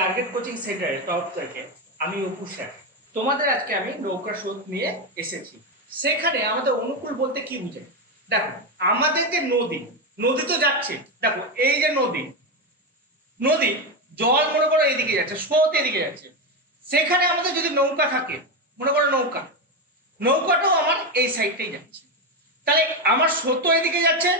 Target coaching সেন্টারের তরফ থেকে আমি অপু স্যার তোমাদের আজকে আমি নৌকা স্রোত নিয়ে এসেছি। সেখানে আমাদের অনুকূল বলতে কি বুঝে দেখো, আমাদের যে নদী নদী তো যাচ্ছে, দেখো এই যে নদী নদী জল মনে করো এদিকে যাচ্ছে, স্রোত এদিকে যাচ্ছে। সেখানে আমাদের যদি নৌকা থাকে, মনে করো নৌকা, নৌকাটাও আমার এই সাইডটাই যাচ্ছে, তাহলে আমার স্রোত এদিকে যাচ্ছে,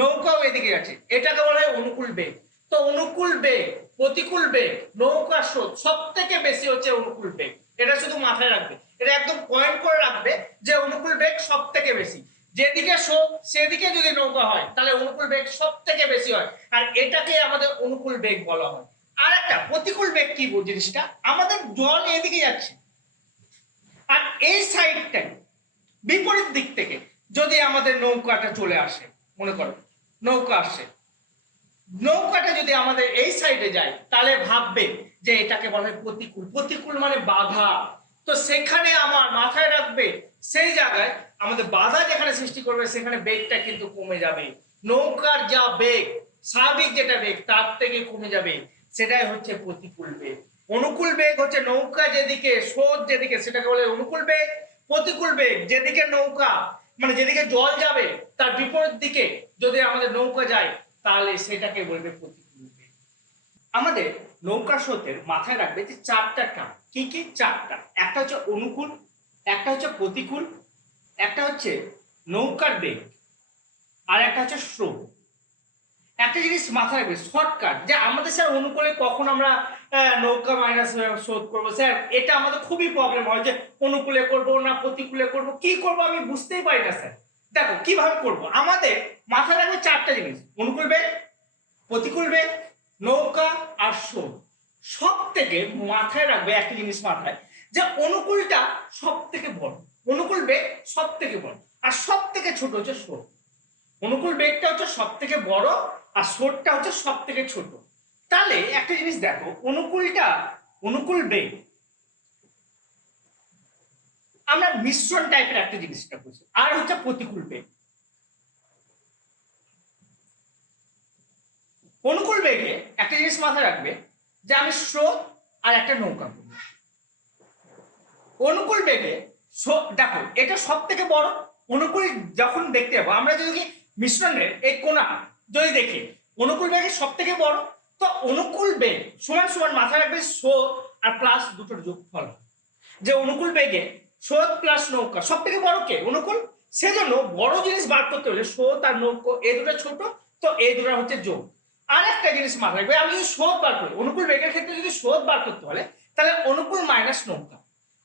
নৌকাও এদিকে যাচ্ছে, এটাকে বলা হয় অনুকূল বেগ। তো অনুকূল বেগ, প্রতিকূল বেগ, নৌকা স্রোত সব থেকে বেশি হচ্ছে অনুকূল বেগ। এটা শুধু মাথায় রাখবে, এটা একদম পয়েন্ট করে রাখবে যে অনুকূল বেগ সব থেকে বেশি। যেদিকে স্রোত সেদিকে যদি নৌকা হয় তাহলে অনুকূল বেগ সব থেকে বেশি হয়, আর এটাকে আমাদের অনুকূল বেগ বলা হয়। আর একটা প্রতিকূল বেগ কি জিনিসটা, আমাদের জল এদিকে যাচ্ছে আর এই সাইডটাই বিপরীত দিক থেকে যদি আমাদের নৌকাটা চলে আসে, মনে করো নৌকা আসে, নৌকাটা যদি আমাদের এই সাইডে যায় তাহলে ভাববে যে এটাকে বলা হয় প্রতিকূল। প্রতিকূল মানে বাধা। তো সেখানে আমার মাথায় রাখবে, সেই জায়গায় আমাদের বাধা যেখানে সৃষ্টি করবে সেখানে বেগটা কিন্তু কমে যাবে। নৌকার যা বেগ, স্বাভাবিক যেটা বেগ তার থেকে কমে যাবে, সেটাই হচ্ছে প্রতিকূল বেগ। অনুকূল বেগ হচ্ছে নৌকা যেদিকে, স্রোত যেদিকে, সেটাকে বলে অনুকূল বেগ। প্রতিকূল বেগ যেদিকে নৌকা মানে যেদিকে জল যাবে তার বিপরীত দিকে যদি আমাদের নৌকা যায় তাহলে সেটাকে বলবে প্রতিকূল বেগ। আমাদের নৌকা স্রোতের মাথায় রাখবে যে চারটা টার্ম। কি কি? চারটা। একটা হচ্ছে অনুকূল, একটা হচ্ছে প্রতিকূল, একটা হচ্ছে নৌকার বেগ, আর একটা হচ্ছে স্রোত। একটা জিনিস মাথায় রাখবে, শর্টকাট, যে আমাদের স্যার অনুকূলে কখন আমরা নৌকা মাইনাস শোধ করবো স্যার, এটা আমাদের খুবই প্রবলেম হয় যে অনুকূলে করব না প্রতিকূলে করব, কি করব আমি বুঝতেই পারি না স্যার। দেখো কিভাবে করব, আমাদের মাথায় রাখবে চারটা জিনিস: অনুকূল বেগ, প্রতিকূল বেগ, নৌকা আর স্রোত। সব থেকে মাথায় রাখবে একটা জিনিস মাথায়, যে অনুকূলটা সব থেকে বড়, অনুকূল বেগ সব থেকে বড়, আর সব থেকে ছোট হচ্ছে স্রোত। অনুকূল বেগটা হচ্ছে সব থেকে বড় আর স্রোতটা হচ্ছে সব থেকে ছোট। তাহলে একটা জিনিস দেখো, অনুকূল বেগ আমরা মিশ্রণ টাইপের একটা জিনিসটা বুঝি, আর হচ্ছে প্রতিকূল বেগ। অনুকূল বেগে একটা জিনিস মাথায় রাখবে যে আমি স্রোত আর একটা নৌকা বলি। অনুকূল বেগে দেখো এটা সব থেকে বড়। অনুকূল যখন দেখতে যাবো আমরা যদি মিশ্রণের এই কোণা যদি দেখি, অনুকূল বেগে সব থেকে বড়। তো অনুকূল বেগ সমান সমান মাথায় রাখবে স্রোত আর প্লাস দুটোর যোগফল। যে অনুকূল বেগে স্রোত প্লাস নৌকা সব থেকে বড় কে? অনুকূল। সেজন্য বড় জিনিস বার করতে হলে স্রোত আর নৌকা এই দুটো ছোট, তো এই দুটো হচ্ছে যোগ। আর একটা জিনিস মাথায় রাখবে, আমি যদি স্রোত বার করি, অনুকূল বেগের ক্ষেত্রে যদি স্রোত বার করতে হলে তাহলে অনুকূল মাইনাস নৌকা।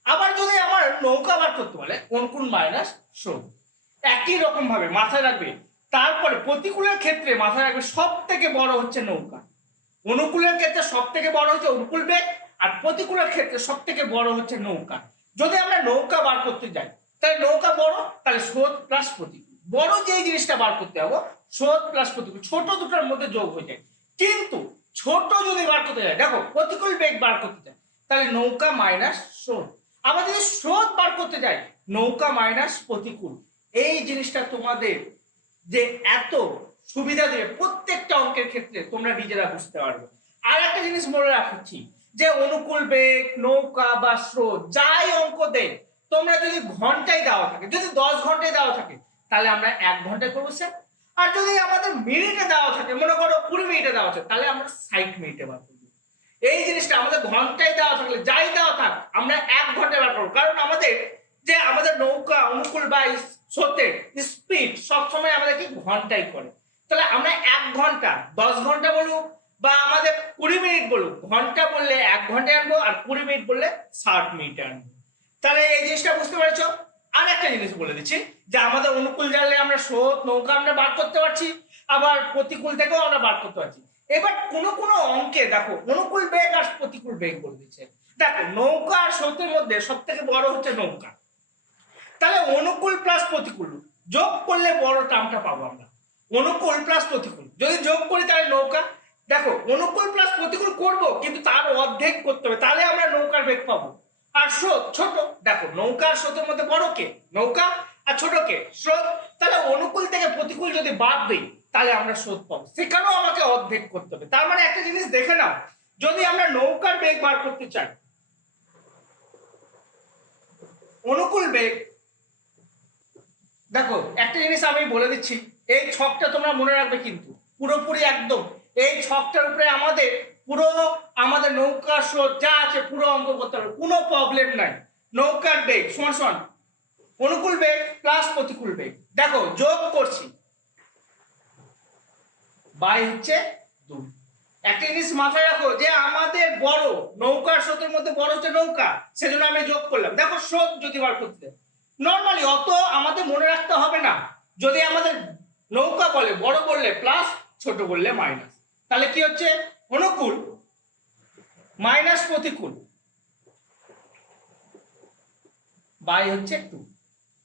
আবার যদি আমার নৌকা বার করতে বলে অনুকূল মাইনাস স্রোত। একই রকম ভাবে মাথায় রাখবে। তারপরে প্রতিকূলের ক্ষেত্রে মাথায় রাখবে সব থেকে বড় হচ্ছে নৌকা। অনুকূলের ক্ষেত্রে সব থেকে বড় হচ্ছে অনুকূল বেগ, আর প্রতিকূলের ক্ষেত্রে সব থেকে বড় হচ্ছে নৌকা। যদি আমরা নৌকা বার করতে যাই তাহলে নৌকা বড়, তাহলে স্রোত প্লাস প্রতিকূল। বড় যে জিনিসটা বার করতে হবে স্রোত প্লাস প্রতিকূল, ছোট দুটোর মধ্যে যোগ হয়ে যায়। কিন্তু ছোট যদি বার করতে যায়, দেখো প্রতিকূল বেগ বার করতে যায় তাহলে নৌকা মাইনাস স্রোত। আবার যদি স্রোত বার করতে যাই নৌকা মাইনাস প্রতিকূল। এই জিনিসটা তোমাদের যে এত সুবিধা দেবে প্রত্যেকটা অঙ্কের ক্ষেত্রে তোমরা নিজেরা বুঝতে পারবে। আর একটা জিনিস মনে রাখছি, যে অনুকূল বেগ, নৌকা বা স্রোত যাই অঙ্ক দেয়, তোমরা যদি ঘন্টায় দেওয়া থাকে, যদি 10 ঘন্টায় দেওয়া থাকে তাহলে আমরা 1 ঘন্টায় করবো স্যার। আর যদি আমাদের মিনিটে দেওয়া থাকে, মনে করো 20 মিনিটে দেওয়া থাকে, তাহলে আমরা 60 মিনিটে বার করবো। এই জিনিসটা আমাদের ঘন্টায় দেওয়া থাকলে, যাই দেওয়া থাক, আমরা 1 ঘন্টায় বার করবো। কারণ আমাদের নৌকা অনুকূল বা স্রোতের স্পিড সবসময় আমাদের কি ঘন্টায় করে। তাহলে আমরা 1 ঘন্টা, 10 ঘন্টা বলুক বা আমাদের 20 মিনিট বলুক, ঘন্টা বললে 1 ঘন্টায় আনবো আর 20 মিনিট বললে 60 মিনিটে আনবো। তাহলে এই জিনিসটা বুঝতে পারছো। আর একটা জিনিস বলে দিচ্ছি, যে আমাদের অনুকূল জানলে আমরা স্রোত, নৌকা আমরা বার করতে পারছি, আবার প্রতিকূল থেকেও আমরা বার করতে পারছি। এবার কোন অঙ্কে দেখো অনুকূল বেগ আর প্রতিকূল বেগ বলে দিচ্ছে। দেখো নৌকা আর স্রোতের মধ্যে সব থেকে বড় হচ্ছে নৌকা, তাহলে অনুকূল প্লাস প্রতিকূল যোগ করলে বড় টার্মটা পাবো আমরা। অনুকূল প্লাস প্রতিকূল যদি যোগ করি তাহলে নৌকা। দেখো অনুকূল প্লাস প্রতিকূল করব, কিন্তু তার অর্ধেক করতে হবে, তাহলে আমরা নৌকার বেগ পাবো। আর স্রোত ছোট, দেখো নৌকা আর স্রোতের মধ্যে বড় কে? নৌকা। আর ছোট কে? স্রোত। তাহলে অনুকূল থেকে প্রতিকূল যদি বাদ দিই তাহলে আমরা স্রোত পাবো, সেখানেও আমাকে অর্ধেক করতে হবে। তার মানে একটা জিনিস দেখে নাও, যদি আমরা নৌকার বেগ বার করতে চাই, অনুকূল বেগ, দেখো একটা জিনিস আমি বলে দিচ্ছি, এই ছকটা তোমরা মনে রাখবে কিন্তু পুরোপুরি একদম এই ছকটার উপরে পুরো আমাদের নৌকার স্রোত যা আছে পুরো অঙ্ক করতে হবে, কোনো প্রবলেম নাই। নৌকার বেগ সমান সমান অনুকূল বেগ প্লাস প্রতিকূল বেগ, দেখো যোগ করছি, বাই হচ্ছে 2। একটা জিনিস মাথায় রাখো যে আমাদের বড় নৌকার স্রোতের মধ্যে বড় হচ্ছে নৌকা, সেজন্য আমি যোগ করলাম। দেখো স্রোত যদি বার করতে নর্মালি অত আমাদের মনে রাখতে হবে না, যদি আমাদের নৌকা বলে বড় বললে প্লাস, ছোট বললে মাইনাস, তাহলে কি হচ্ছে অনুকূল মাইনাস প্রতিকূল বাই হচ্ছে 2।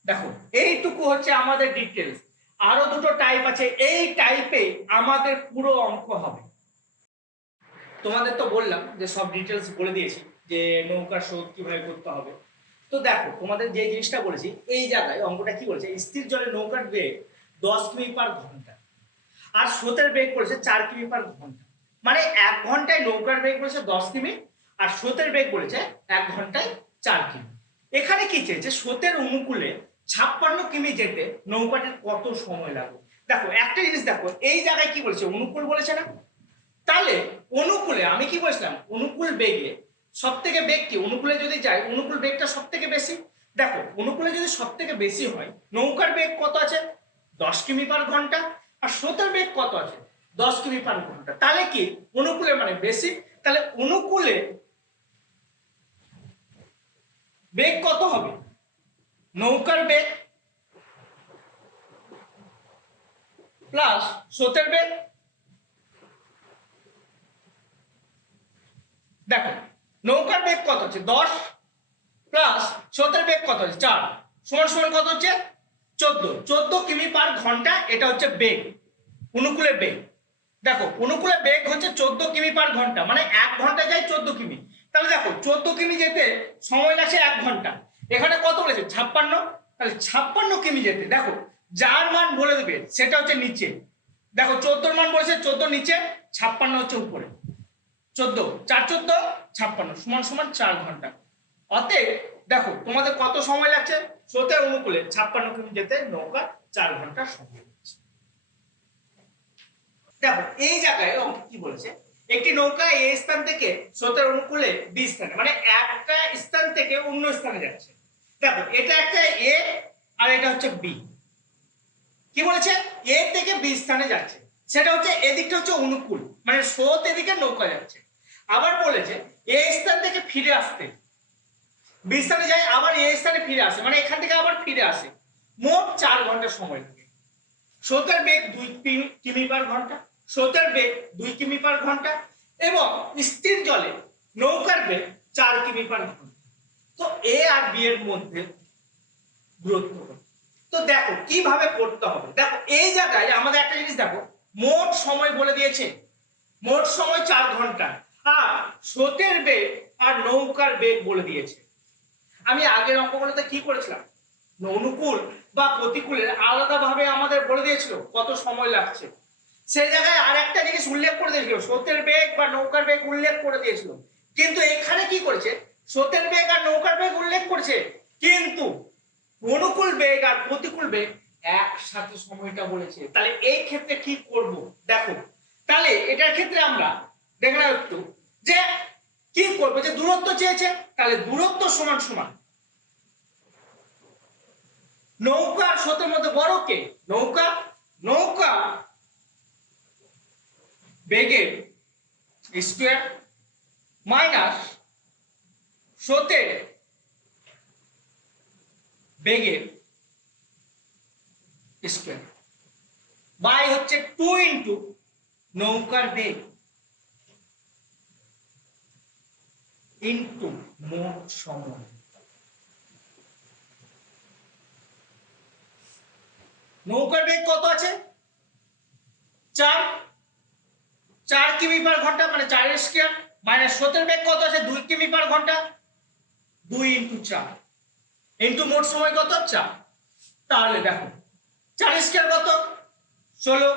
দেখো এইটুকু হচ্ছে আমাদের ডিটেলস, আরো দুটো টাইপ আছে, এই টাইপে আমাদের পুরো অঙ্ক হবে। তোমাদের তো বললাম যে সব ডিটেলস বলে দিয়েছি যে নৌকার স্রোত কিভাবে করতে হবে। তো দেখো তোমাদের যে জিনিসটা বলেছি এই জায়গায় অঙ্কটা কি বলেছে, স্থির জলে নৌকার বেগ 10 কিমি পার ঘন্টা আর স্রোতের বেগ বলেছে 4 কিমি পার ঘন্টা, মানে 1 ঘন্টায় নৌকার বেগ বলেছে 10 কিমি আর স্রোতের বেগ বলেছে 1 ঘন্টায় 4 কিমি। এখানে কি চেয়েছে, স্রোতের অনুকূলে 56 কিমি যেতে নৌকাটির কত সময় লাগবে। দেখো একটা জিনিস দেখো, এই জায়গায় কি বলেছে অনুকূল বলেছে না, তাহলে অনুকূলে আমি কি বলছিলাম, অনুকূল বেগে সব থেকে বেগ কি, অনুকূলে যদি যাই অনুকূল বেগটা সব থেকে বেশি। দেখো অনুকূলে যদি সব থেকে বেশি হয় নৌকার বেগ কত আছে 10 কিমি পার ঘন্টা আর স্রোতের বেগ কত আছে 10 কিমি পার ঘন্টা, তাহলে কি অনুকূলে মানে বেশি, তাহলে অনুকূলে বেগ কত হবে, নৌকার বেগ প্লাস স্রোতের বেগ। দেখো নৌকার বেগ কত হচ্ছে 10 প্লাস স্রোতের বেগ কত হচ্ছে 4 সমান সমান কত হচ্ছে 14 কিমি পার ঘন্টা, এটা হচ্ছে বেগ অনুকূলের বেগ। দেখো অনুকূলের বেগ হচ্ছে 14 কিমি পার ঘন্টা, মানে 1 ঘন্টায় যায় 14 কিমি, তাহলে দেখো 14 কিমি যেতে সময় লাগছে 1 ঘন্টা, এখানে কত বলেছে 56, তাহলে 56 কিমি যেতে দেখো যার মান বলে দেবে সেটা হচ্ছে নিচে, দেখো 14 মান বলেছে 14 নিচে, 56 হচ্ছে উপরে, 14 4 14 56 সমান সমান 4 ঘন্টা। অতএব দেখো তোমাদের কত সময় লাগছে, স্রোতের অনুকূলে 56 কিমি যেতে নৌকা 4 ঘন্টা সময় লাগছে। দেখো এই জায়গায় অঙ্ক কি বলেছে, একটি নৌকা এ স্থান থেকে স্রোতের অনুকূলে বি স্থানে, মানে একটা স্থান থেকে অন্য স্থানে যাচ্ছে। দেখো এটা একটা এ আর এটা হচ্ছে বি, কি বলেছে এ থেকে বি স্থানে যাচ্ছে, সেটা হচ্ছে এদিকটা হচ্ছে অনুকূল, মানে স্রোত এদিকে নৌকা যাচ্ছে। আবার বলেছে এ স্থান থেকে ফিরে আসতে, বি স্থানে যায় আবার এ স্থানে ফিরে আসে, মানে এখান থেকে আবার ফিরে আসে, মোট 4 ঘন্টা সময় লাগে। স্রোতের বেগ 2 কিমি পার ঘন্টা, স্রোতের বেগ 2 কিমি পার ঘন্টা এবং স্থির জলে নৌকার বেগ 4 কিমি পার ঘন্টা। তো এ আর বি এর মধ্যে দূরত্ব, তো দেখো কিভাবে করতে হবে। দেখো এই জায়গায় আমাদের একটা জিনিস দেখো, মোট সময় বলে দিয়েছে, মোট সময় 4 ঘন্টা আর স্রোতের বেগ আর নৌকার বেগ বলে দিয়েছে। আমি আগের অঙ্কগুলোতে কি করেছিলাম, অনুকূল বা প্রতিকূলের আলাদাভাবে আমাদের বলে দিয়েছিল কত সময় লাগছে, সেই জায়গায় আর একটা জিনিস উল্লেখ করে দিয়েছিল, স্রোতের বেগ বা নৌকার বেগ উল্লেখ করে দিয়েছিল, কিন্তু এখানে কি করেছে স্রোতের বেগ আর নৌকার বেগ উল্লেখ করেছে, কিন্তু অনুকূল বেগ আর প্রতিকূল বেগ একসাথে সময়টা বলেছে। তাহলে এই ক্ষেত্রে কি করব, দেখো তাহলে এটার ক্ষেত্রে আমরা দেখলাম একটু যে কি করবো, যে দূরত্ব চেয়েছে, তাহলে দূরত্ব সমান সমান নৌকা আর স্রোতের মধ্যে বড় কে, নৌকা, নৌকা বেগের স্কোয়ার মাইনাস স্রোতের বেগের স্কোয়ার বাই হচ্ছে 2 ইন্টু নৌকার বেগ ইন্টু মোট সময়। নৌকার বেগ কত আছে 4 কিমি পার ঘন্টা, মানে 4 এর স্কয়ার, মাইনাস স্রোতের বেগ কত আছে 2 কিমি পার ঘন্টা, 2 ইন্টু 4 ইন্টু মোট সময় কত 4। তাহলে দেখো 4 স্কয়ার কত 16,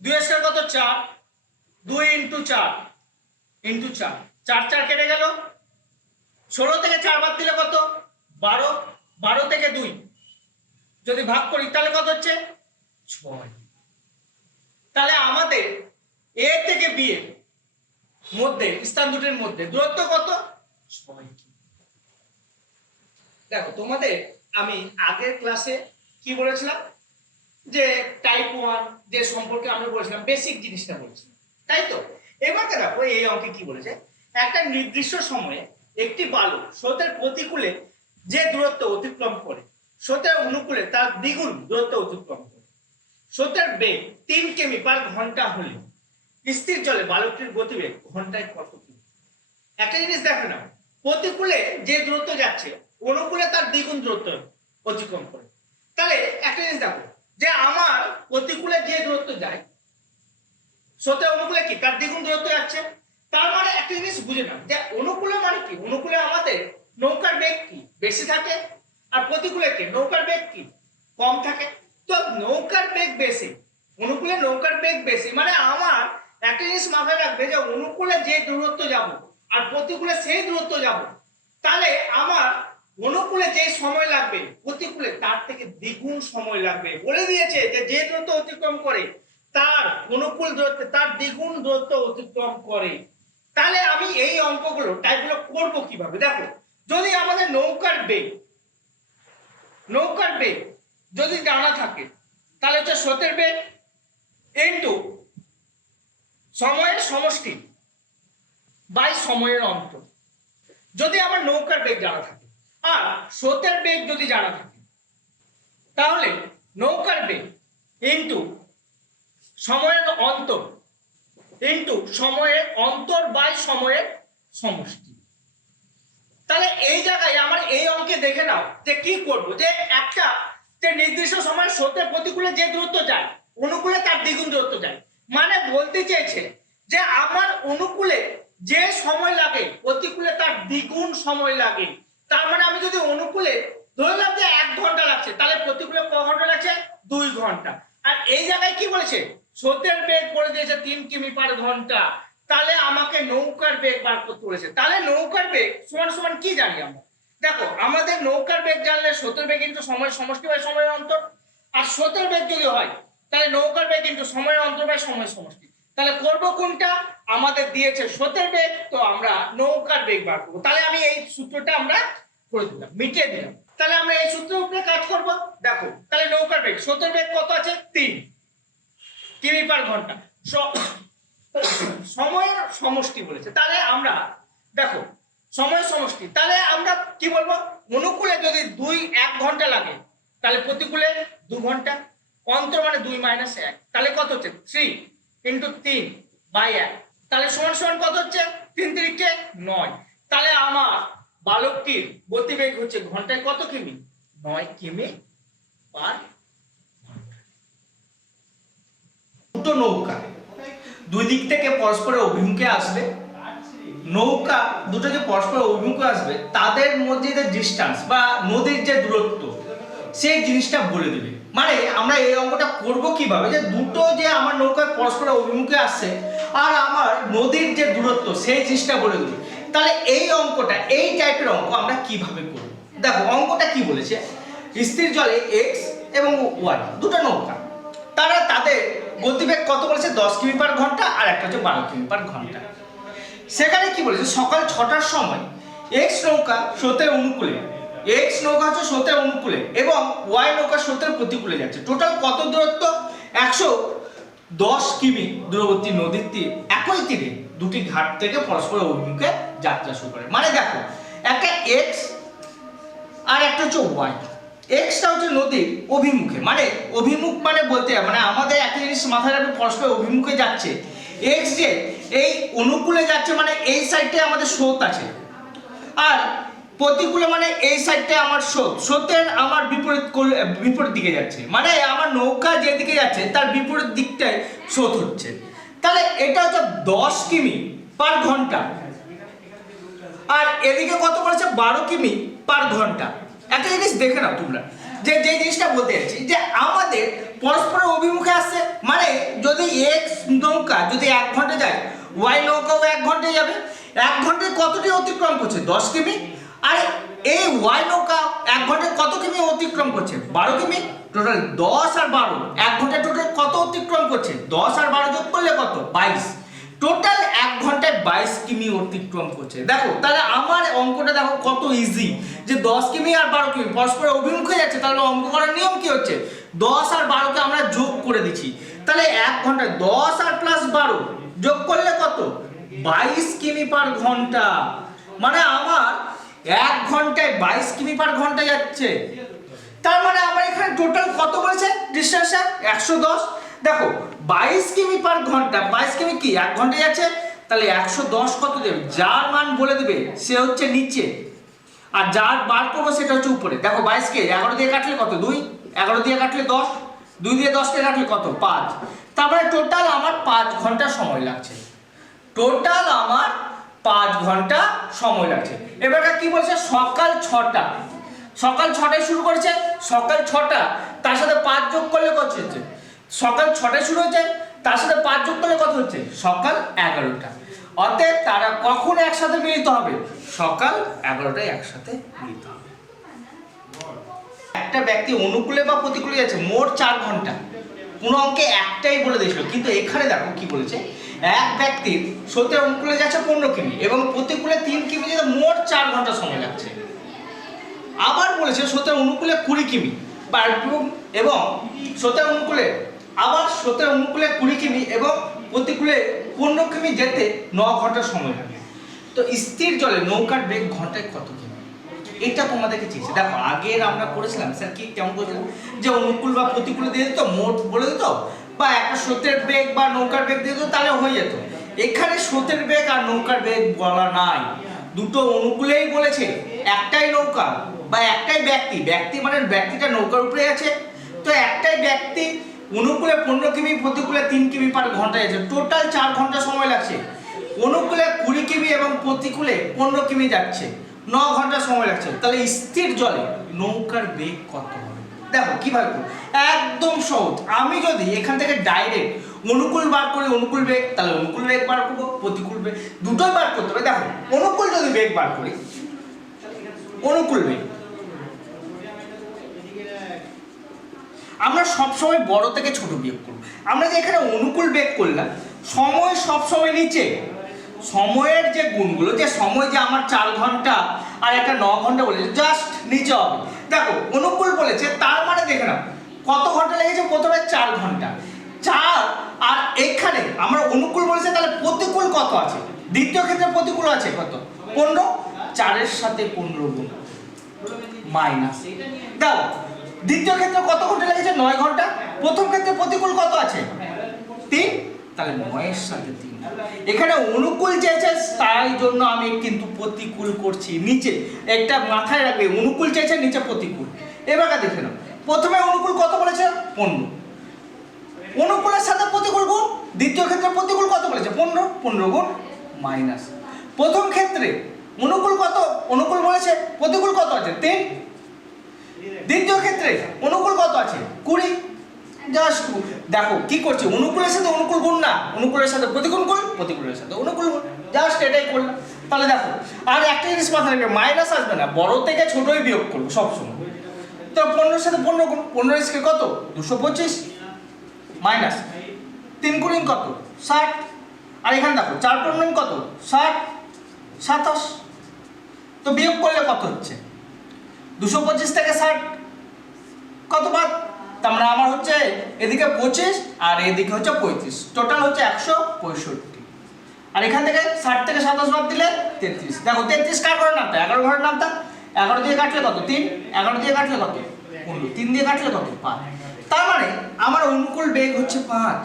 2 স্কয়ার কত 4, 2 ইন্টু 4 ইন্টু 4 4 4 কেটে গেল, 16 থেকে 4 বাদ দিলে কত? 12, 12 থেকে 2 যদি ভাগ করি তাহলে কত হচ্ছে? 6। তাহলে আমাদের এ থেকে বি এর মধ্যে, স্থান দুটির মধ্যে দূরত্ব কত? 6। দেখো তোমাদের আমি আগের ক্লাসে কি বলেছিলাম, যে টাইপ 1 যে সম্পর্কে আমরা বলেছিলাম, বেসিক জিনিসটা বলেছিলাম, তাই তো? এবারে দেখো এই অঙ্কে কি বলেছে, একটা নির্দিষ্ট সময়ে একটি বালু স্রোতের প্রতিকূলে যে দূরত্ব অতিক্রম করে স্রোতের অনুকূলে তার দ্বিগুণ দূরত্ব অতিক্রম করে। স্রোতের বেগ 3 কিমি পার ঘন্টা হলে স্থির জলে বালুটির গতিবেগ ঘন্টায় কত কিমি? একটা জিনিস দেখো না, প্রতিকূলে যে দূরত্ব যাচ্ছে অনুকূলে তার দ্বিগুণ দূরত্ব অতিক্রম করে। তাহলে একটা জিনিস দেখো, যে আমার প্রতিকূলে যে দূরত্ব যায় স্রোতের অনুকূলে কি তার দ্বিগুণ দূরত্ব যাচ্ছে। তার মানে একটা জিনিস বুঝে নাও, যে অনুকূলে মানে কি, অনুকূলে আমাদের নৌকার বেগ কি বেশি থাকে, আর প্রতিকূলে কি নৌকার বেগ কি কম থাকে। তো নৌকার বেগ বেশি, অনুকূলে নৌকার বেগ বেশি, মানে আমার একটা জিনিস মাথায় রাখবে, যে অনুকূলে যে দূরত্ব যাব আর প্রতিকূলে সেই দূরত্ব যাব, তাহলে আমার অনুকূলে যে সময় লাগবে প্রতিকূলে তার থেকে দ্বিগুণ সময় লাগবে। বলে দিয়েছে যে যে দূরত্ব অতিক্রম করে তার অনুকূল দূরত্বে তার দ্বিগুণ দূরত্ব অতিক্রম করে। তাহলে আমি এই অঙ্কগুলো টাইপগুলো করব কিভাবে? দেখো, যদি আমাদের নৌকার বেগ যদি জানা থাকে, তাহলে হচ্ছে স্রোতের বেগ ইনটু সময়ের সমষ্টি বাই সময়ের অন্তর। যদি আমার নৌকার বেগ জানা থাকে আর স্রোতের বেগ যদি জানা থাকে, তাহলে নৌকার বেগ ইনটু সময়ের অন্তর ইনটু সময়ের অন্তর বাই সময়ের সমষ্টি। তাহলে এই জায়গায় আমার এই অঙ্কে দেখে নাও যে কি করব, যে একটা যে নির্দিষ্ট সময় স্রোতের প্রতিকূলে যে দূরত্ব যায় অনুকূলে তার দ্বিগুণ দূরত্ব যায়, মানে বলতে চেয়েছে যে আমার অনুকূলে যে সময় লাগে প্রতিকূলে তার দ্বিগুণ সময় লাগে। তার মানে আমি যদি অনুকূলে ধরলাম যে 1 ঘন্টা লাগছে, তাহলে প্রতিকূলে ক ঘন্টা লাগছে? 2 ঘন্টা। আর এই জায়গায় কি বলেছে, স্রোতের বেগ বলে দিয়েছে 3 কিমি পার ঘন্টা, তাহলে আমাকে নৌকার বেগ বার করতে বলেছে। তাহলে নৌকার বেগ সমান সমান কি জানি আমরা? দেখো, আমাদের নৌকার বেগ জানলে স্রোতের বেগ কিন্তু সময়ের সমষ্টি বাই সময়ের অন্তর, আর স্রোতের বেগ যদি হয় তাহলে নৌকার বেগ কিন্তু সময়ের অন্তর বাই সময়ের সমষ্টি। তাহলে করব কোনটা? আমাদের দিয়েছে স্রোতের বেগ, তো আমরা নৌকার বেগ বার করবো। তাহলে আমি এই সূত্রটা আমরা করে দিলাম, মিটিয়ে দিলাম। তাহলে আমরা এই সূত্রের উপরে কাজ করব। দেখো, তাহলে নৌকার বেগ, স্রোতের বেগ কত আছে? 3 কিমি পার ঘন্টা, সময়ের সমষ্টি বলেছে। তাহলে আমরা দেখো সময়ের সমষ্টি, তাহলে আমরা কি বলবো, অনুকূলে যদি 1 ঘন্টা লাগে তাহলে প্রতিকূলে 2 ঘন্টা, অন্তর মানে 2 - 1, তাহলে কত হচ্ছে? 3 × 3 বাই 1, তাহলে সমান সমান কত হচ্ছে? 3 × 3 = 9। তাহলে আমার বালকটির গতিবেগ হচ্ছে ঘন্টায় কত কিমি? 9 কিমি পার ঘন্টা। দুটো নৌকা দুই দিক থেকে পরস্পরের অভিমুখে আসবে, নৌকা দুটো যে পরস্পরের অভিমুখে আসবে তাদের মধ্যে যে ডিস্টেন্স বা নদীর যে দূরত্ব সেই জিনিসটা বলে দেবে। মানে আমরা এই অঙ্কটা করব কিভাবে, যে দুটো যে আমার নৌকা পরস্পরের অভিমুখে আসছে আর আমার নদীর যে দূরত্ব সেই জিনিসটা বলে দেবে। তাহলে এই অঙ্কটা, এই টাইপের অঙ্ক আমরা কিভাবে করব? দেখো অঙ্কটা কি বলেছে, স্থির জলে x এবং y দুটো নৌকা, তারা তাদের গতিবেগ কত বলেছে? 10 কিমি পার ঘন্টা, আর একটা হচ্ছে 12 কিমি পার ঘন্টা। সেখানে কি বলেছে, সকাল 6টার সময় এক্স নৌকা স্রোতের অনুকূলে, এক্স নৌকা হচ্ছে স্রোতের অনুকূলে এবং ওয়াই নৌকা স্রোতের প্রতিকূলে যাচ্ছে। টোটাল কত দূরত্ব? 110 কিমি দূরবর্তী নদীর তীর একই তীরে দুটি ঘাট থেকে পরস্পর অভিমুখে যাত্রা শুরু করে। মানে দেখো, একটা এক্স আর একটা হচ্ছে ওয়াই। এক্সটা হচ্ছে নদীর অভিমুখে, মানে অভিমুখ মানে বলতে মানে আমাদের একটা জিনিস মাথায় রাখবে, পরস্পর অভিমুখে যাচ্ছে। এক্স যে এই অনুকূলে যাচ্ছে মানে এই সাইডে আমাদের স্রোত আছে, আর প্রতিকূলে মানে এই সাইডে আমার স্রোতের আমার বিপরীত দিকে যাচ্ছে, মানে আমার নৌকা যেদিকে যাচ্ছে তার বিপরীত দিকটায় স্রোত হচ্ছে। তাহলে এটা হচ্ছে 10 কিমি পার ঘন্টা, আর এদিকে কত বলেছে? 12 কিমি পার ঘন্টা। একটা জিনিস দেখে নাও তোমরা, যে জিনিসটা বলতে চাইছি, যে আমাদের পরস্পর অভিমুখে আসছে, মানে যদি এক্স নৌকা যদি 1 ঘন্টা যায়, ওয়াই নৌকাও 1 ঘন্টায় যাবে, 1 ঘন্টায় কতটি অতিক্রম করছে? 10 কিমি। আর এই ওয়াই নৌকা 1 ঘন্টায় কত কিমি অতিক্রম করছে? 12 কিমি। টোটাল 10 আর 12, 1 ঘন্টায় টোটাল কত অতিক্রম করছে? 10 আর 12 যোগ করলে কত? 22। টোটাল 1 ঘন্টায় 22 কিমি অতিক্রম করছে। দেখো তাহলে আমার অঙ্কটা দেখো কত ইজি, যে 10 কিমি আর 12 কিমি পরস্পর অভিমুখ হয়ে যাচ্ছে, তাহলে অঙ্ক করার নিয়ম কি হচ্ছে? 10 আর 12 কে আমরা যোগ করে দিচ্ছি। তাহলে 1 ঘন্টায় 10 আর প্লাস 12 যোগ করলে কত? 22 কিমি পার ঘন্টা। মানে আমার 1 ঘন্টায় 22 কিমি পার ঘন্টা যাচ্ছে। তার মানে আমার এখানে টোটাল কত বলেছে ডিসটেন্সটা? 110। দেখো 22 কিমি পার ঘন্টা, 22 কিমি কি 1 ঘন্টায় যাচ্ছে, তাহলে 110 কত দেবে? যার মান বলে দেবে সে হচ্ছে নিচে, আর যার বার করবো সেটা হচ্ছে উপরে। দেখো 22 কে 11 দিয়ে কাটলে কত? 2। 11 দিয়ে কাটলে 10, 2 দিয়ে 10 কে কাটলে কত? 5। তারপরে টোটাল আমার 5 ঘন্টা সময় লাগছে। টোটাল আমার 5 ঘন্টা সময় লাগছে। এবার কি বলছে? সকাল 6টা, সকাল 6টায় শুরু করেছে, সকাল 6টা তার সাথে 5 যোগ করলে কত হচ্ছে? সকাল 6টায় শুরু হয়েছে, তার সাথে 5 যোগ করলে কত হচ্ছে? সকাল 11টা। অতএব তারা কখন একসাথে মিলিত হবে? সকাল 11টায় একসাথে মিলিত হবে। একটা ব্যক্তি অনুকূলে বা প্রতিকূলে যাচ্ছে মোট 4 ঘন্টা। কোন অঙ্কে একটাই বলে দিয়েছিল, কিন্তু এখানে দেখো কি বলেছে, এক ব্যক্তির স্রোতের অনুকূলে যাচ্ছে 15 কিমি এবং প্রতিকূলে 3 কিমি, যেটা মোট 4 ঘন্টা সময় লাগছে। আবার বলেছে স্রোতের অনুকূলে 20 কিমি এবং স্রোতের অনুকূলে 20 কিমি এবং প্রতিকূলে 15 কিমি যেতে 9 ঘন্টা সময় লাগে। তো স্থির জলে নৌকার বেগ ঘন্টায় কত কিমি? এটা তোমাদেরকে চেয়েছে। দেখো আগের আমরা করেছিলাম স্যার কি কেমন করেছিলাম, যে অনুকূল বা প্রতিকূলে দিয়ে দিত, মোট বলে দিত, বা একটা স্রোতের বেগ বা নৌকার বেগ দিয়ে দিত, তাহলে হয়ে যেত। এখানে স্রোতের বেগ আর নৌকার বেগ বলা নাই, দুটো অনুকূলেই বলেছে। একটাই নৌকা বা একটাই ব্যক্তি মানে ব্যক্তিটা নৌকার উপরে আছে, তো একটাই ব্যক্তি অনুকূলে 15 কিমি, প্রতিকূলে 3 কিমি পার ঘন্টায় আছে। টোটাল 4 ঘন্টা সময় লাগছে। অনুকূলে 20 কিমি এবং প্রতিকূলে 15 কিমি যাচ্ছে, 9 ঘন্টা সময় লাগছে। তাহলে স্থির জলে নৌকার বেগ কত হবে? দেখো কিভাবে করব, একদম সহজ। আমি যদি এখান থেকে ডাইরেক্ট অনুকূল বার করি অনুকূল বেগ, তাহলে অনুকূল বেগ বার করবো, প্রতিকূল বেগ দুটোই বার করতে হবে। দেখো অনুকূল যদি বেগ বার করি, অনুকূল বেগ আমরা সবসময় বড় থেকে ছোট বিয়োগ করব। আমরা যে এখানে অনুকূল বেগ করলাম, সময় সবসময় নিচে, সময়ের যে গুণগুলো, যে সময় যে আমার 4 ঘন্টা আর একটা 9 ঘন্টা বলেছে, জাস্ট নিচে হবে। দেখো অনুকূল বলেছে, তার মানে দেখে নাও কত ঘন্টা লেগেছে, প্রথমে 4 ঘন্টা 4, আর এখানে আমরা অনুকূল বলেছে, তাহলে প্রতিকূল কত আছে? দ্বিতীয় ক্ষেত্রে প্রতিকূল আছে কত? 15। 4-এর সাথে 15 গুণ মাইনাস দাও। দ্বিতীয় ক্ষেত্রে কত ঘন্টা লেগেছে? 9 ঘন্টা। প্রথম ক্ষেত্রে প্রতিকূল কত আছে? 3, তাহলে 9-এর সাথে 3। এখানে অনুকূল চেয়েছে, তাই জন্য আমি কিন্তু প্রতিকূল করছি নিচে। একটা মাথায় রাখবে, অনুকূল চেয়েছে নিচে প্রতিকূল। এবার দেখে নাও, প্রথমে অনুকূল কত বলেছে? 15। অনুকূলের সাথে প্রতিকূল গুণ। দ্বিতীয় ক্ষেত্রে প্রতিকূল কত বলেছে? 15। 15 গুণ মাইনাস। প্রথম ক্ষেত্রে অনুকূল কত? অনুকূল বলেছে, প্রতিকূল কত আছে? 3। দ্বিতীয় ক্ষেত্রে অনুকূল কত আছে? 20। জাস্ট দেখো কি করছি, অনুকূলের সাথে অনুকূল গুণ না, অনুকূলের সাথে প্রতিকূল গুণ, প্রতিকূলের সাথে অনুকূল গুণ, জাস্ট এটাই করলাম। তাহলে দেখো আর একটা জিনিস মাথায় রাখবে, মাইনাস আসবে না, বড় থেকে ছোটই বিয়োগ করবো সবসময়। তো 15-এর সাথে 15 গুণ, 15 স্কেল কত? 225 মাইনাস 3 গুণ কত? 60। আর এখানে দেখো 4 গুণ কত? 60, 27। তো বিয়োগ করলে কত হচ্ছে? 225 থেকে 60 কত বাদ? তার মানে আমার হচ্ছে এদিকে 25 আর এদিকে হচ্ছে 35, টোটাল হচ্ছে 165। আর এখান থেকে 60 থেকে 27 বাদ দিলে 33। দেখো 33 কার ঘরের নামতা? 11 ঘরের নামতা। 11 দিয়ে কাটলে কত? 3। 11 দিয়ে কাটলে কত? 15। 3 দিয়ে কাটলে কত? 5। তার মানে আমার অনুকূল বেগ হচ্ছে 5।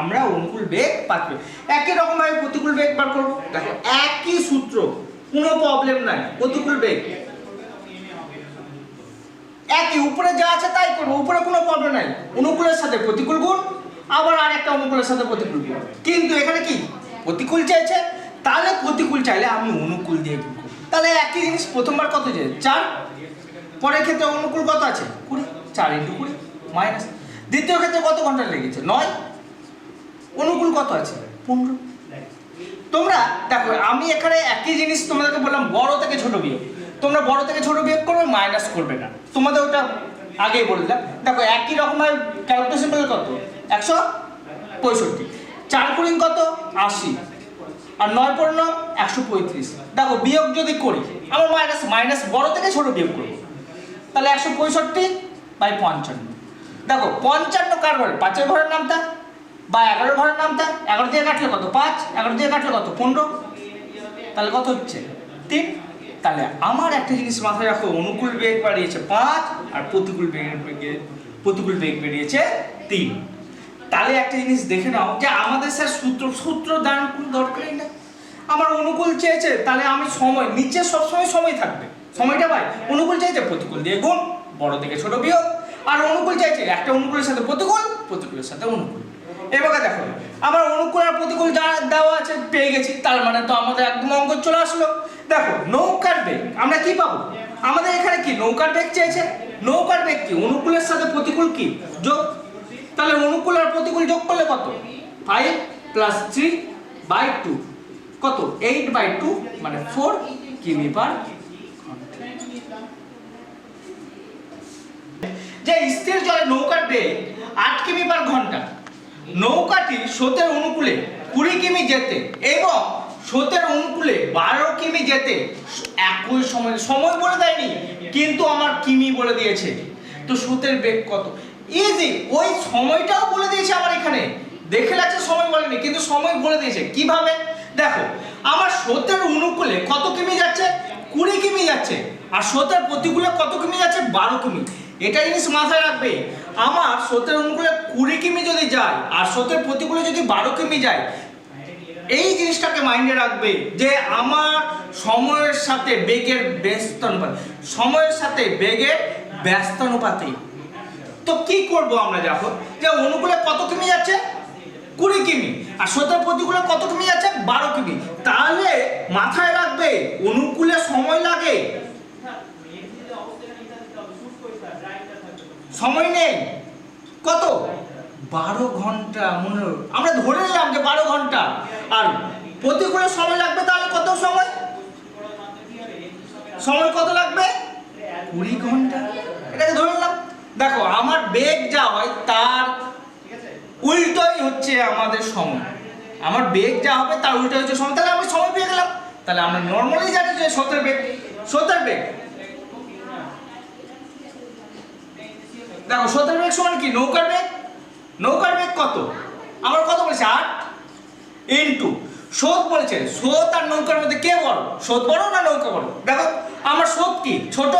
আমরা অনুকূল বেগ 5 পেলাম। একই রকম ভাবে প্রতিকূল বেগ বার করব। দেখো একই সূত্র, কোনো প্রবলেম নাই। প্রতিকূল বেগ একই, উপরে যা আছে তাই করবো, উপরে কোনো প্রবলেম নাই। অনুকূলের সাথে প্রতিকূল গুণ, আবার আর একটা অনুকূলের সাথে প্রতিকূল গুণ। কিন্তু এখানে কি প্রতিকূল চাইছে, তাহলে প্রতিকূল চাইলে আমি অনুকূল দিয়ে গুণ করব। তাহলে একই জিনিস, প্রথমবার কত যায়? 4। পরের ক্ষেত্রে অনুকূল কত আছে? 20। 4 × 20 মাইনাস। দ্বিতীয় ক্ষেত্রে কত ঘন্টা লেগেছে? 9। অনুকূল কত আছে? 15। তোমরা দেখো আমি এখানে একই জিনিস তোমাদেরকে বললাম, বড় থেকে ছোট বিয়োগ। তোমরা বড় থেকে ছোট বিয়োগ করবে, মাইনাস করবে না, তোমাদের ওটা আগেই বললাম। দেখো একই রকমের ক্যালকুলেশন করলে কত, 165, 4 কুড়ি কত, 80, আর 9 পূর্ণ 135। দেখো বিয়োগ যদি করি আমার মাইনাস বড় থেকে ছোট বিয়োগ করবো, তাহলে 165/55। দেখো 55 কার ঘরে, 5-এর ঘরের নামতা বা 11 ঘরের নামতা। 11 দিয়ে কাটলে কত, 5, 11 দিয়ে কাটলে কত, 15, তাহলে কত হচ্ছে 3। তাহলে আমার একটা জিনিস মাথায় রাখো, অনুকূল বেগ বাড়িয়েছে 5 আর প্রতিকূল বেগ বেরিয়েছে 3। তাহলে একটা জিনিস দেখে নাও যে আমাদের স্যার সূত্র দান কোনো দরকারই না। আমার অনুকূল চেয়েছে, তাহলে আমি সময় নিচে সবসময় সময় থাকবে, সময়টা ভাই অনুকূল চাইছে প্রতিকূল দিয়ে গুণ, বড় থেকে ছোট বিয়োগ। আর অনুকূল চাইছে একটা অনুকূলের সাথে প্রতিকূল, প্রতিকূলের সাথে অনুকূল। এবার দেখো আমার অনুকূল আর প্রতিকূল যা দেওয়া আছে পেয়ে গেছি, তার মানে তো আমাদের একদম অঙ্ক চলে আসলো। দেখো নৌকার বেগ আমরা কি পাবো, আমাদের এখানে কি নৌকার বেগ চেয়েছে, নৌকার বেগ কি অনুকূলের সাথে প্রতিকূল কি যোগ, তাহলে অনুকূল আর প্রতিকূল যোগ করলে কত, 5 + 3/2 কত, 8/2 মানে 4 কিমি/ঘন্টা। যে স্থির জলে নৌকার বেগ 8 কিমি/ঘন্টা, নৌকাটি স্রোতের অনুকূলে 20 কিমি যেতে এবং স্রোতের অনুকূলে 12 কিমি যেতে একই সময় বলে দেয়নি, কিন্তু আমার কিমি বলে দিয়েছে। তো স্রোতের বেগ কত, ইজি, ওই সময়টাও বলে দিয়েছে আমার এখানে, দেখে লাগছে সময় বলেনি কিন্তু সময় বলে দিয়েছে। কিভাবে দেখো, আমার স্রোতের অনুকূলে কত কিমি যাচ্ছে, 20 কিমি যাচ্ছে, আর স্রোতের প্রতিকূলে কত কিমি যাচ্ছে, 12 কিমি। এটা জিনিস মাথায় রাখবে, আমার স্রোতের অনুকূলে 20 কিমি যদি যায় আর স্রোতের প্রতিকূলে যদি 12 কিমি যায়, এই জিনিসটাকে মাইন্ডে রাখবে যে আমার সময়ের সাথে বেগের ব্যস্তানুপাত, সময়ের সাথে বেগের ব্যস্তানুপাতে। তো কি করব আমরা, দেখো যে অনুকূলে কত কিমি যাচ্ছে, 20 কিমি, আর স্রোতের প্রতিকূলে কত কিমি যাচ্ছে, 12 কিমি। তাহলে মাথায় রাখবে অনুকূলে সময় লাগে, সময় নেই কত, 12 ঘন্টা। মনে আমরা ধরে নিলাম যে 12 ঘন্টা, আর প্রতিকূলে সময় লাগবে, তাহলে কত সময়, সময় কত লাগবে, 20 ঘন্টা, এটাকে ধরে নিলাম। দেখো আমার বেগ যা হয় তার উল্টোই হচ্ছে আমাদের সময়, আমার বেগ যা হবে তার উল্টো হচ্ছে সময়, তাহলে আমি সময় পেয়ে গেলাম। তাহলে আমরা নর্মালি জানি যে স্রোতের বেগ, দেখো স্রোতের বেগ সমান কি, নৌকার বেগ, নৌকার বেগ কত, আমার কত বলেছে 8 ইনটু স্রোত বলেছে, স্রোত আর নৌকার মধ্যে কে বড়, স্রোত বড় না নৌকা বড়। দেখো আমার স্রোত কি ছোট,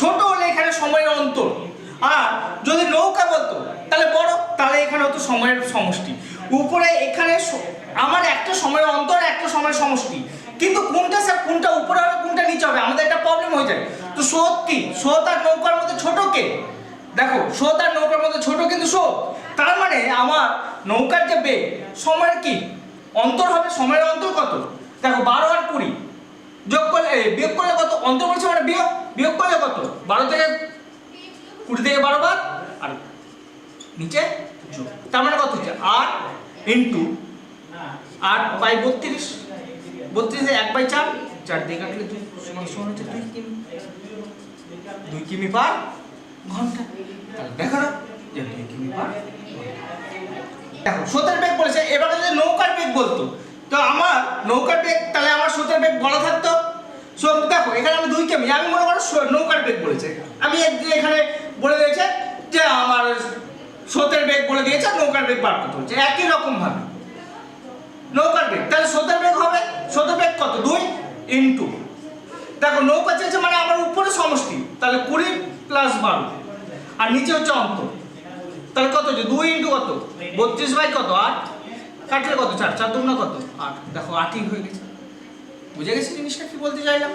ছোট হলে এখানে সময়ের অন্তর, আর যদি নৌকা বলতো তাহলে বড়, তাহলে এখানে হতো সময়ের সমষ্টি। উপরে এখানে আমার একটা সময়ের অন্তর, একটা সময়ের সমষ্টি, কিন্তু কোনটা স্যার কোনটা উপরে হবে কোনটা নিচে হবে, আমাদের একটা প্রবলেম হয়ে যায়। তো স্রোত কি, স্রোত আর নৌকার মধ্যে ছোট কে, দেখো স্রোত আর নৌকার মধ্যে ছোট কিন্তু স্রোত, তার মানে আমার নৌকার যে বেগ সময়ের কি অন্তর হবে, সময়ের অন্তর কত, দেখো 12 আর 20 যোগ করলে বিয়োগ করলে কত, অন্তর বলছে মানে বিয়োগ করলে কত, 12 থেকে 20 থেকে 12 বাদ আর নিচে যোগ, তার মানে কত হচ্ছে 8 ইনটু 8/32, 32 1/4, 4 দিয়ে কাটলে 2 সমান হচ্ছে 2 কিমি, 2 কিমি/ঘন্টা। তাহলে দেখো না যে 2 কিমি/ঘন্টা। দেখো স্রোতের বেগ বলেছে, এবার যদি নৌকার বেগ বলতো তো আমার নৌকার বেগ, তাহলে আমার স্রোতের বেগ বলা থাকতো। সো দেখো এখানে আমি 2 কিমি, আমি মনে করো নৌকার বেগ বলেছে, আমি এখানে বলে দিয়েছে যে আমার স্রোতের বেগ বলে দিয়েছে, নৌকার বেগ বার করতে হচ্ছে। একই রকম ভাবে নৌকার বেগ, তাহলে স্রোতের বেগ হবে, স্রোতের বেগ কত, 2 ইনটু, দেখো নৌকা চেয়েছে মানে আমার উপরে সমষ্টি, তাহলে 20 + 12 আর নিচে হচ্ছে অন্তর, তাহলে কত হচ্ছে 2 ইনটু কত, 32/8, কাটলে কত, 4 4 দুগুণা কত 8, দেখো 8ই হয়ে গেছে। বুঝে গেছি জিনিসটা কি বলতে চাইলাম।